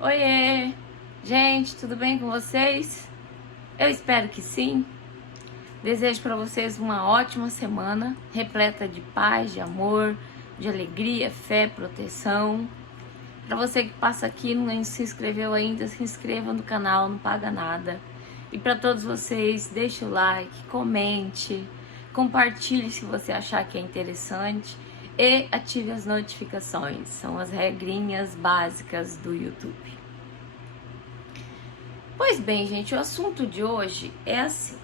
Oiê! Gente, tudo bem com vocês? Eu espero que sim. Desejo para vocês uma ótima semana, repleta de paz, de amor, de alegria, fé, proteção. Para você que passa aqui e não se inscreveu ainda, se inscreva no canal, não paga nada. E para todos vocês, deixe o like, comente, compartilhe se você achar que é interessante e ative as notificações. São as regrinhas básicas do YouTube. Pois bem, gente, o assunto de hoje é assim.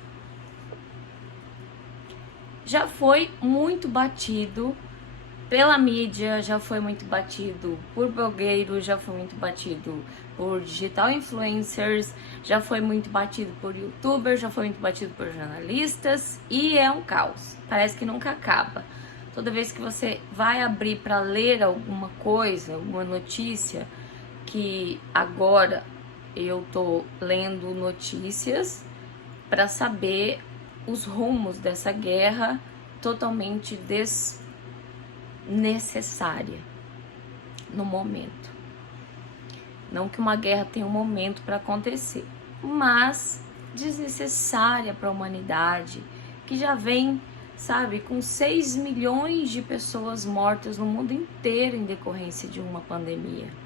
Já foi muito batido pela mídia, já foi muito batido por blogueiros, já foi muito batido por digital influencers, já foi muito batido por youtubers, já foi muito batido por jornalistas e é um caos. Parece que nunca acaba. Toda vez que você vai abrir para ler alguma coisa, alguma notícia, que agora eu tô lendo notícias para saber os rumos dessa guerra totalmente desnecessária no momento. Não que uma guerra tenha um momento para acontecer, mas desnecessária para a humanidade, que já vem, sabe, com 6 milhões de pessoas mortas no mundo inteiro em decorrência de uma pandemia.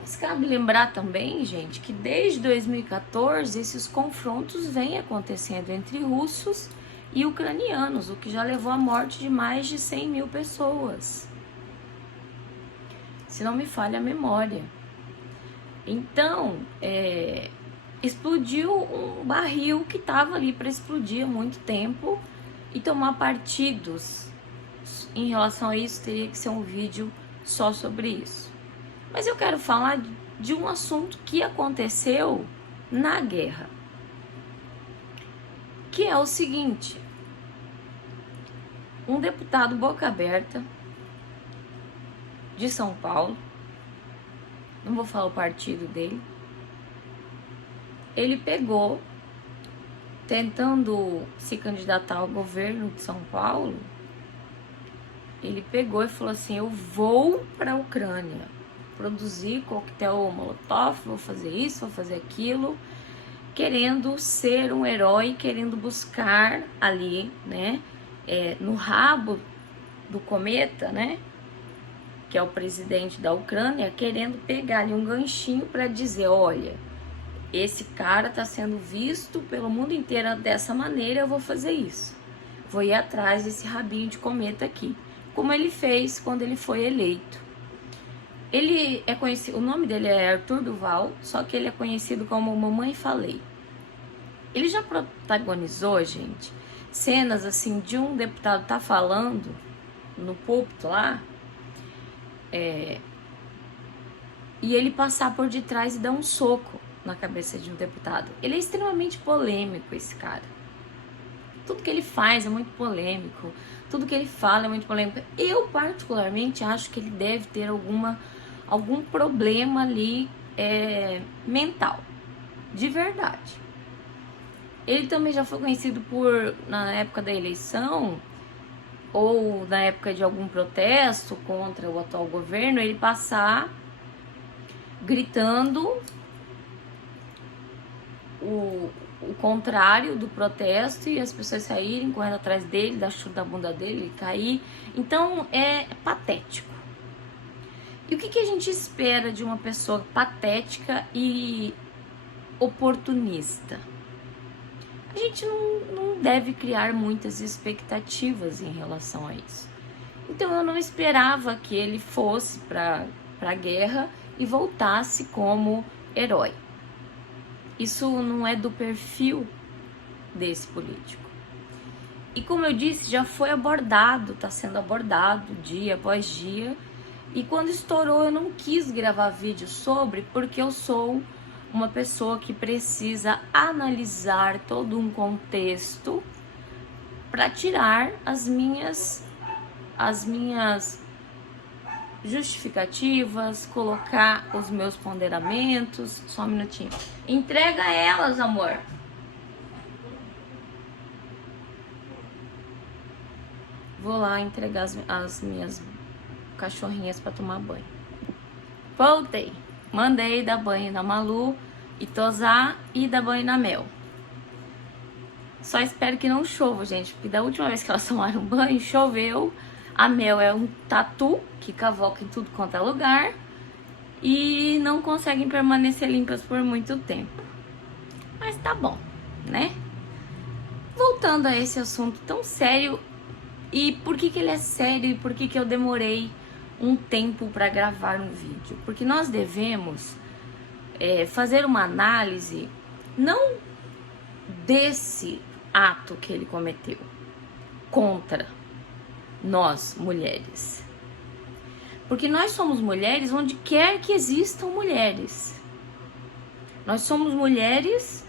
Mas cabe lembrar também, gente, que desde 2014 esses confrontos vêm acontecendo entre russos e ucranianos, o que já levou à morte de mais de 100 mil pessoas. Se não me falha a memória. Então, explodiu um barril que estava ali para explodir há muito tempo e tomar partidos em relação a isso teria que ser um vídeo só sobre isso. Mas eu quero falar de um assunto que aconteceu na guerra, que é o seguinte: um deputado boca aberta de São Paulo, não vou falar o partido dele, ele pegou, tentando se candidatar ao governo de São Paulo, ele pegou e falou assim: eu vou para a Ucrânia produzir coquetel molotov, vou fazer isso, vou fazer aquilo, querendo ser um herói, querendo buscar ali, né, no rabo do cometa, né, que é o presidente da Ucrânia, querendo pegar ali um ganchinho para dizer: olha, esse cara tá sendo visto pelo mundo inteiro dessa maneira, eu vou fazer isso, vou ir atrás desse rabinho de cometa aqui, como ele fez quando ele foi eleito. Ele é conhecido, o nome dele é Arthur Duval, só que ele é conhecido como Mamãe Falei. Ele já protagonizou, gente, cenas assim de um deputado tá falando no púlpito lá, e ele passar por detrás e dar um soco na cabeça de um deputado. Ele é extremamente polêmico, esse cara. Tudo que ele faz é muito polêmico, tudo que ele fala é muito polêmico. Eu particularmente acho que ele deve ter algum problema ali mental, de verdade. Ele também já foi conhecido por, na época da eleição, ou na época de algum protesto contra o atual governo, ele passar gritando o contrário do protesto e as pessoas saírem correndo atrás dele, dar chute na bunda dele, cair. Então é patético. E o que a gente espera de uma pessoa patética e oportunista? A gente não deve criar muitas expectativas em relação a isso. Então eu não esperava que ele fosse para a guerra e voltasse como herói. Isso não é do perfil desse político. E como eu disse, já foi abordado, está sendo abordado dia após dia. E quando estourou, eu não quis gravar vídeo sobre, porque eu sou uma pessoa que precisa analisar todo um contexto para tirar as minhas justificativas, colocar os meus ponderamentos. Só um minutinho. Entrega elas, amor. Vou lá entregar as minhas cachorrinhas para tomar banho. Voltei. Mandei dar banho na Malu e tosar e dar banho na Mel. Só espero que não chova, gente, porque da última vez que elas tomaram banho, choveu. A Mel é um tatu que cavoca em tudo quanto é lugar e não conseguem permanecer limpas por muito tempo. Mas tá bom, né? Voltando a esse assunto tão sério, e por que ele é sério e por que eu demorei um tempo para gravar um vídeo? Porque nós devemos fazer uma análise não desse ato que ele cometeu contra nós, mulheres. Porque nós somos mulheres onde quer que existam mulheres. Nós somos mulheres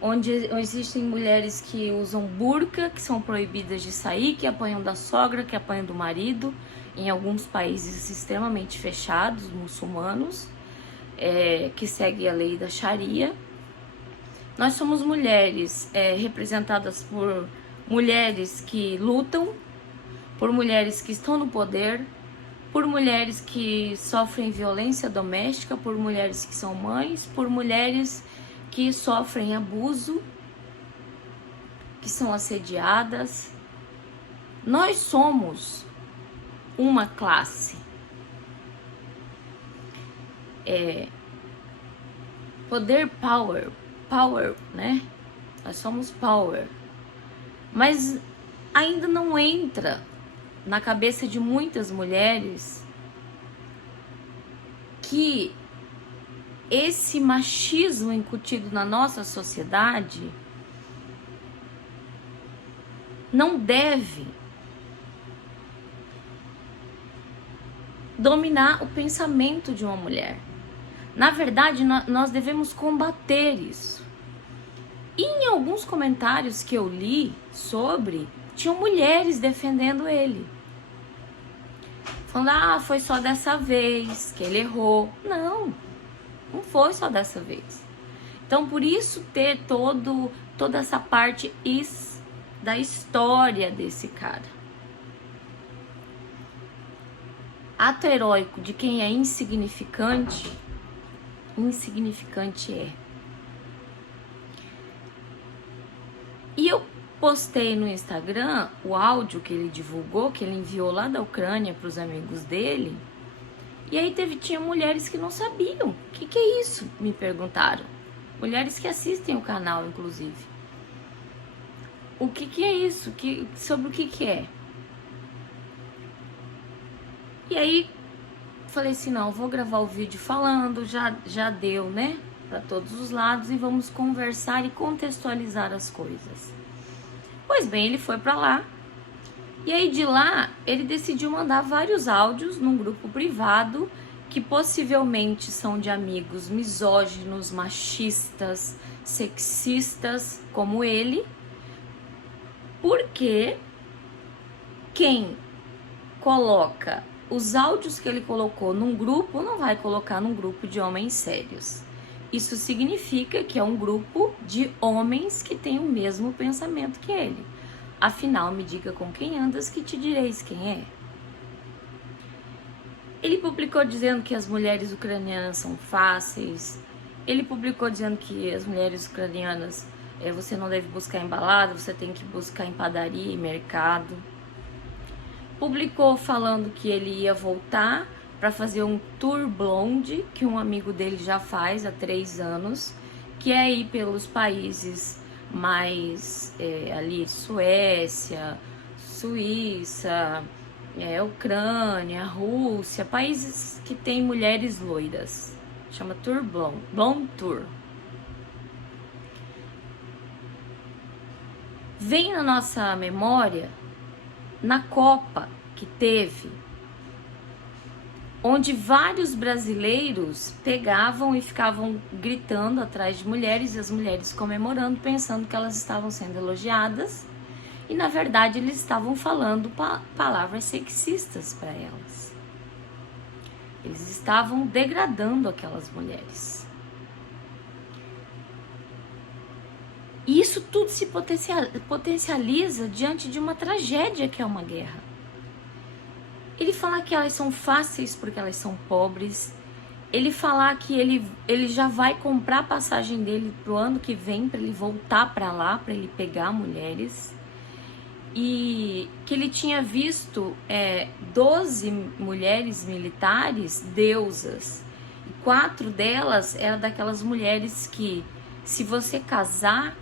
onde existem mulheres que usam burca, que são proibidas de sair, que apanham da sogra, que apanham do marido, em alguns países extremamente fechados, muçulmanos, que seguem a lei da Sharia. Nós somos mulheres representadas por mulheres que lutam, por mulheres que estão no poder, por mulheres que sofrem violência doméstica, por mulheres que são mães, por mulheres que sofrem abuso, que são assediadas. Nós somos uma classe. Poder, power, né? Nós somos power. Mas ainda não entra na cabeça de muitas mulheres que esse machismo incutido na nossa sociedade não deve dominar o pensamento de uma mulher. Na verdade, nós devemos combater isso. E em alguns comentários que eu li sobre, tinham mulheres defendendo ele. Falando, foi só dessa vez que ele errou. Não foi só dessa vez. Então, por isso ter toda essa parte da história desse cara. Ato heróico de quem é insignificante é. E eu postei no Instagram o áudio que ele divulgou, que ele enviou lá da Ucrânia para os amigos dele. E aí tinha mulheres que não sabiam. O que é isso? Me perguntaram. Mulheres que assistem o canal, inclusive. O que é isso? Sobre o que é? E aí, falei assim, não, vou gravar o vídeo falando, já deu, né? Para todos os lados e vamos conversar e contextualizar as coisas. Pois bem, ele foi para lá. E aí de lá, ele decidiu mandar vários áudios num grupo privado que possivelmente são de amigos misóginos, machistas, sexistas como ele. Porque quem coloca os áudios que ele colocou num grupo não vai colocar num grupo de homens sérios. Isso significa que é um grupo de homens que têm o mesmo pensamento que ele. Afinal, me diga com quem andas que te direis quem é. Ele publicou dizendo que as mulheres ucranianas são fáceis. Ele publicou dizendo que as mulheres ucranianas você não deve buscar em balada, você tem que buscar em padaria e mercado. Publicou falando que ele ia voltar para fazer um tour blonde, que um amigo dele já faz há 3 anos, que é ir pelos países mais ali, Suécia, Suíça, Ucrânia, Rússia, países que tem mulheres loiras. Chama Tour Blonde Tour. Vem na nossa memória, na Copa que teve, onde vários brasileiros pegavam e ficavam gritando atrás de mulheres e as mulheres comemorando, pensando que elas estavam sendo elogiadas e na verdade eles estavam falando palavras sexistas para elas. Eles estavam degradando aquelas mulheres. E isso tudo se potencializa diante de uma tragédia que é uma guerra. Ele fala que elas são fáceis porque elas são pobres, ele falar que ele já vai comprar a passagem dele pro ano que vem para ele voltar para lá, para ele pegar mulheres, e que ele tinha visto 12 mulheres militares deusas, e 4 delas eram daquelas mulheres que, se você casar,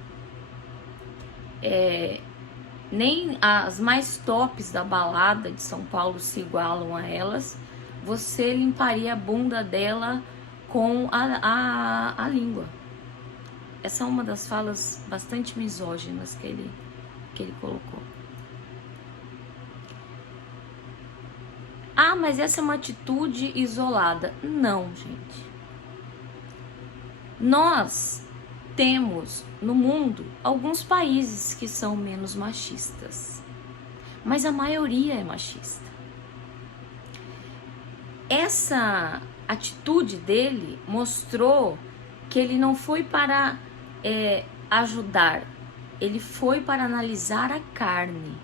nem as mais tops da balada de São Paulo se igualam a elas. Você limparia a bunda dela com a língua. Essa é uma das falas bastante misóginas que ele colocou. Ah, mas essa é uma atitude isolada. Não, gente. Nós temos no mundo alguns países que são menos machistas, mas a maioria é machista. Essa atitude dele mostrou que ele não foi para ajudar, ele foi para analisar a carne.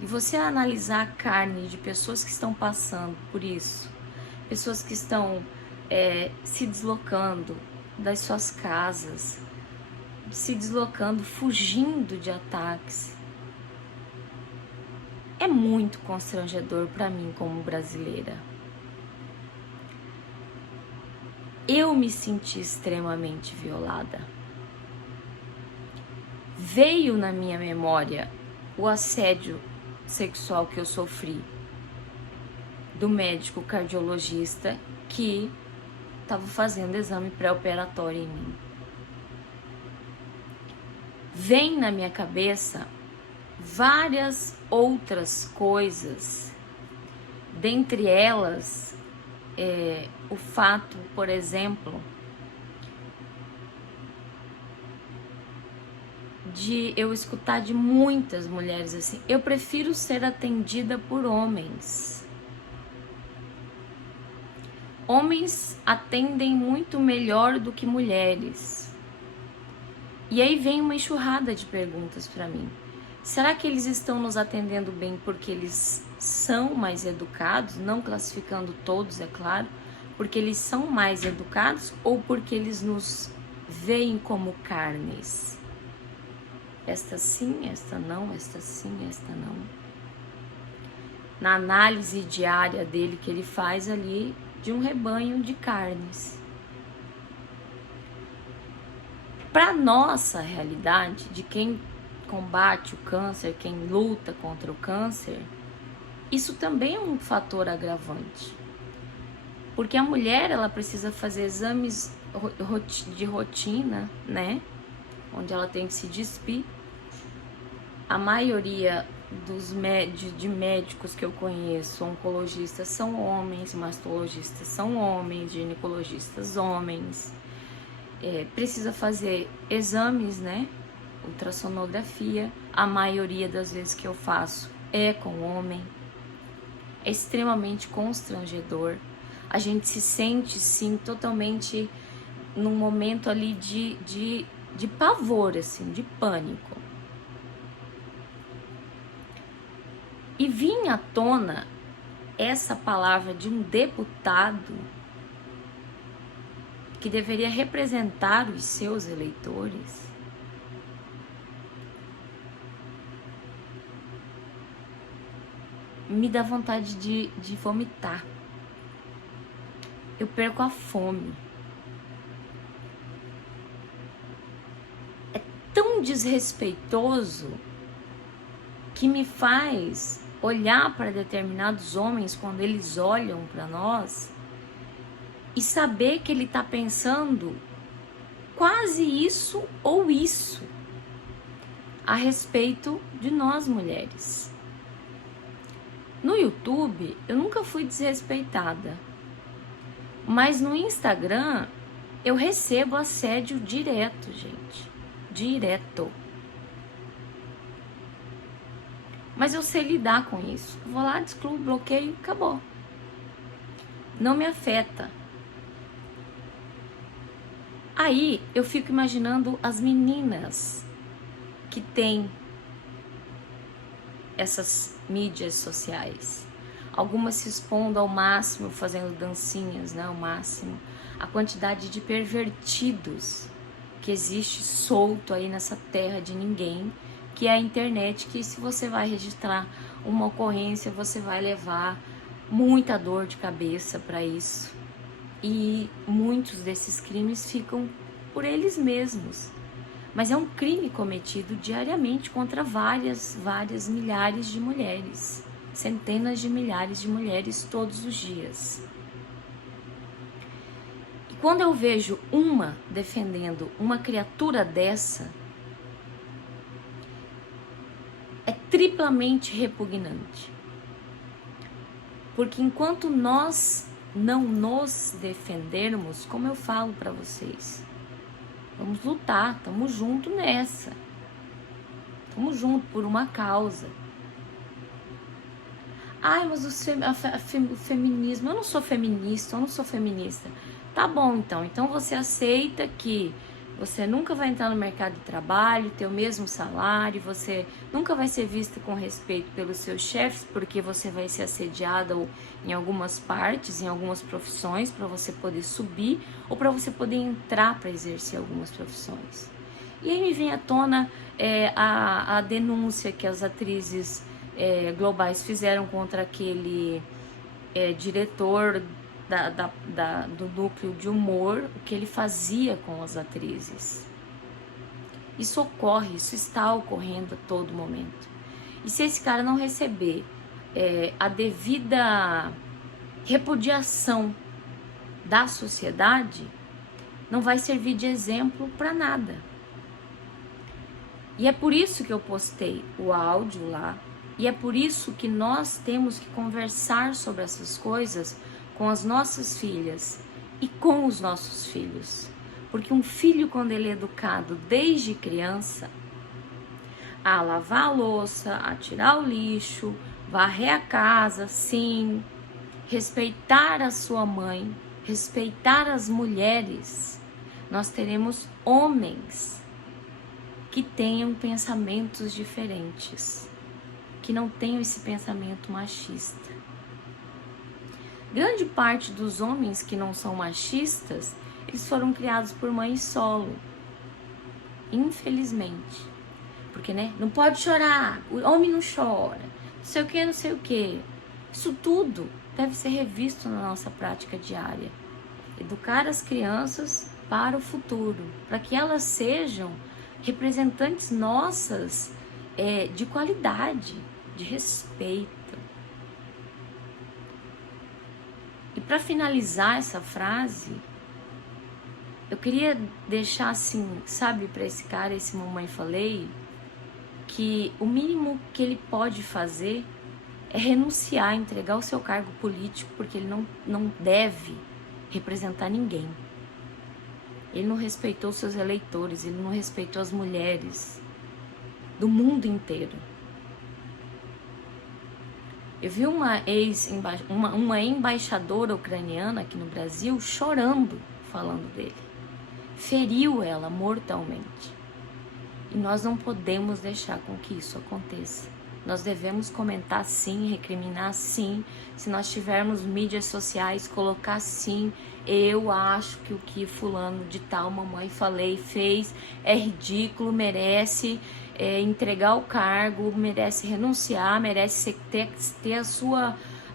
E você analisar a carne de pessoas que estão passando por isso, pessoas que estão se deslocando das suas casas, se deslocando, fugindo de ataques, é muito constrangedor para mim como brasileira. Eu me senti extremamente violada. Veio na minha memória o assédio sexual que eu sofri do médico cardiologista que estava fazendo exame pré-operatório em mim. Vem na minha cabeça várias outras coisas, dentre elas o fato, por exemplo, de eu escutar de muitas mulheres assim: eu prefiro ser atendida por homens. Homens atendem muito melhor do que mulheres. E aí vem uma enxurrada de perguntas para mim. Será que eles estão nos atendendo bem porque eles são mais educados? Não classificando todos, é claro. Porque eles são mais educados ou porque eles nos veem como carnes? Esta sim, esta não, esta sim, esta não. Na análise diária dele que ele faz ali de um rebanho de carnes. Para nossa realidade, de quem combate o câncer, quem luta contra o câncer, isso também é um fator agravante. Porque a mulher, ela precisa fazer exames de rotina, né? Onde ela tem que se despir. A maioria de médicos que eu conheço, oncologistas, são homens, mastologistas são homens, ginecologistas homens. Precisa fazer exames, né? Ultrassonografia. A maioria das vezes que eu faço é com homem. É extremamente constrangedor. A gente se sente, sim, totalmente num momento ali de pavor, assim, de pânico. E vinha à tona essa palavra de um deputado que deveria representar os seus eleitores. Me dá vontade de vomitar. Eu perco a fome. É tão desrespeitoso que me faz olhar para determinados homens quando eles olham para nós e saber que ele está pensando quase isso ou isso a respeito de nós mulheres. No YouTube, eu nunca fui desrespeitada, mas no Instagram eu recebo assédio direto, gente, direto. Mas eu sei lidar com isso. Vou lá, excluo, bloqueio, acabou. Não me afeta. Aí eu fico imaginando as meninas que têm essas mídias sociais. algumas se expondo ao máximo, fazendo dancinhas, né, ao máximo. A quantidade de pervertidos que existe solto aí nessa terra de ninguém, que é a internet, que se você vai registrar uma ocorrência, você vai levar muita dor de cabeça para isso. E muitos desses crimes ficam por eles mesmos. Mas é um crime cometido diariamente contra várias milhares de mulheres. Centenas de milhares de mulheres todos os dias. E quando eu vejo uma defendendo uma criatura dessa, é triplamente repugnante. Porque enquanto nós não nos defendermos, como eu falo para vocês, vamos lutar, estamos juntos nessa. Estamos juntos por uma causa. Ai, mas o feminismo, eu não sou feminista, eu não sou feminista. Tá bom, então você aceita que você nunca vai entrar no mercado de trabalho, ter o mesmo salário, você nunca vai ser vista com respeito pelos seus chefes, porque você vai ser assediada em algumas partes, em algumas profissões, para você poder subir ou para você poder entrar para exercer algumas profissões. E aí me vem à tona a denúncia que as atrizes globais fizeram contra aquele diretor do núcleo de humor, o que ele fazia com as atrizes. Isso ocorre, isso está ocorrendo a todo momento. E se esse cara não receber a devida repudiação da sociedade, não vai servir de exemplo para nada. E é por isso que eu postei o áudio lá, e é por isso que nós temos que conversar sobre essas coisas com as nossas filhas e com os nossos filhos. Porque um filho, quando ele é educado desde criança, a lavar a louça, a tirar o lixo, varrer a casa, sim, respeitar a sua mãe, respeitar as mulheres, nós teremos homens que tenham pensamentos diferentes, que não tenham esse pensamento machista. Grande parte dos homens que não são machistas, eles foram criados por mãe solo. Infelizmente. Porque, né? Não pode chorar, o homem não chora, não sei o que, não sei o que. Isso tudo deve ser revisto na nossa prática diária. Educar as crianças para o futuro, para que elas sejam representantes nossas de qualidade, de respeito. E para finalizar essa frase, eu queria deixar assim, sabe, para esse cara, esse mamãe falei, que o mínimo que ele pode fazer é renunciar, entregar o seu cargo político, porque ele não deve representar ninguém. Ele não respeitou seus eleitores, ele não respeitou as mulheres do mundo inteiro. Eu vi uma embaixadora ucraniana aqui no Brasil chorando, falando dele. Feriu ela mortalmente. E nós não podemos deixar com que isso aconteça. Nós devemos comentar sim, recriminar sim. Se nós tivermos mídias sociais, colocar sim. Eu acho que o que fulano de tal, mamãe falei, fez é ridículo, merece entregar o cargo, merece renunciar, merece ter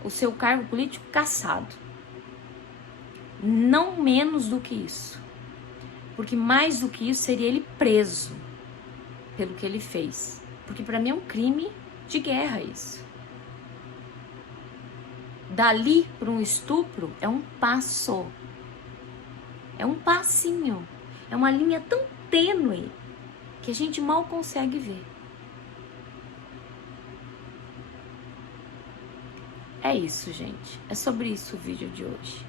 o seu cargo político cassado. Não menos do que isso. Porque mais do que isso seria ele preso pelo que ele fez. Porque para mim é um crime de guerra isso. Dali para um estupro é um passo. É um passinho. É uma linha tão tênue que a gente mal consegue ver. É isso, gente. É sobre isso o vídeo de hoje.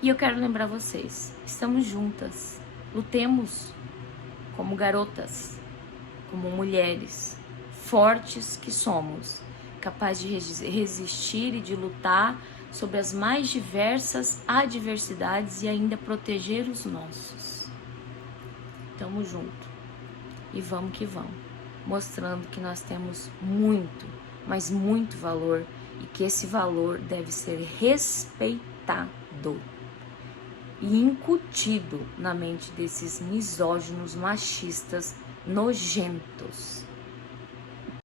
E eu quero lembrar vocês, estamos juntas. Lutemos como garotas, como mulheres fortes que somos, capazes de resistir e de lutar sobre as mais diversas adversidades e ainda proteger os nossos. Tamo junto e vamos que vamos, mostrando que nós temos muito, mas muito valor e que esse valor deve ser respeitado e incutido na mente desses misóginos machistas nojentos.